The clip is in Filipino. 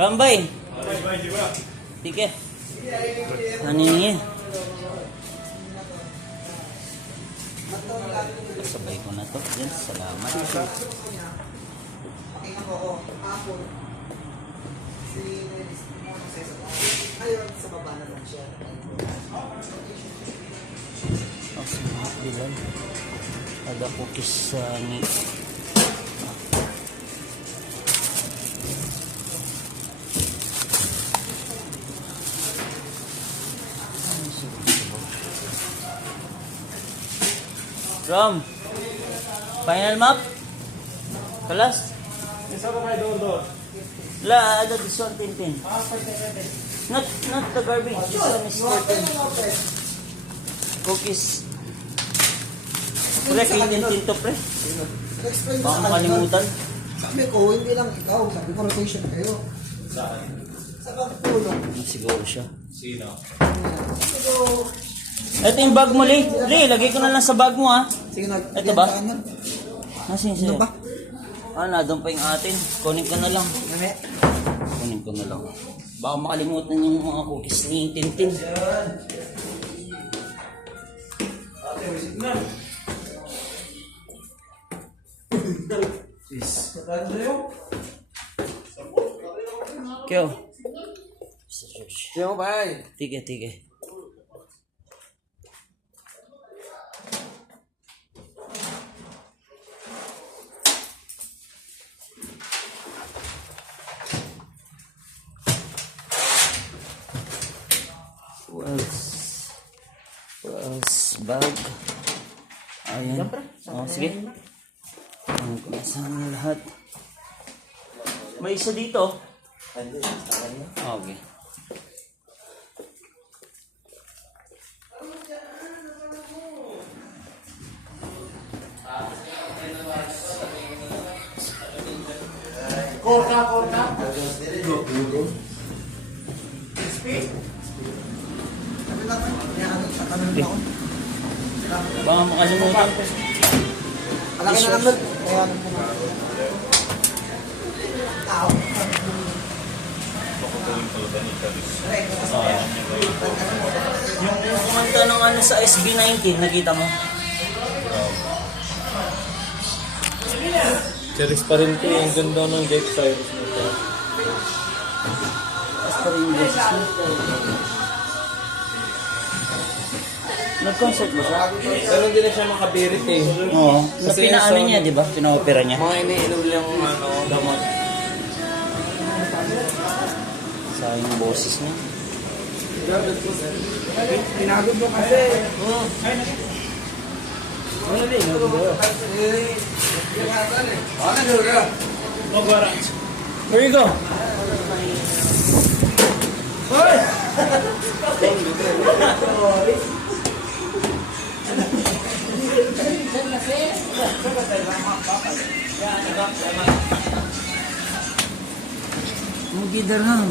Rambay. Sige. Ano niya? Sabay ko na to. Yan, salamat. Pakinggan mo ako. Apple. Ngayon, sa baba na lang siya. Oh, salamat bilang. Ada cookies sa ni. Rom, final map? Kalas? Isa ko kayo doon. La, ano this one, Tintin? Not the garbage. This one is Tintin. Cookies. Pre, kay Tintin to, pre. Explain Baka makalimutan. Sabi ko, hindi lang ikaw. Sabi ko, rotation kayo. Saan? Sa pagtulong. Siguro siya. Sino? Sabi ko, Ito yung bag mo, Lee. Lee, lagay ko na lang sa bag mo, ha. sige na. Ito ba? Ano Nasaan siya? ba? Na doon pa yung atin. Kunin ko na lang. Mame. Kunin ko na lang. Baka makalimutan yung mga cookies ni Tintin. Kyo. Sino ba? Tige, tige. Bag. Ayan. Oh, sige. Ayan ko na sa lahat. May isa dito. Okay. Korta. Sabi lang, ano, sa kanan ako. Baka makalimutan ko. Malaki na lang doon. Kaya ano po na. Tao. Yung kumanta ng ano sa SB19, nakita mo? Cheris pa rin ito. Ang ganda ng Jeff Cyrus nito. Basta rin yung boses mo. Nag-concert ba siya? Pero hindi na siya makabirit eh. Oo. Sa Kasi pinaano sa- niya, di ba? Pina-opera niya. Mga iniinom lang damot. Sayang yung boses niya. Pinagod mo kasi. Where you go? Mugi darham.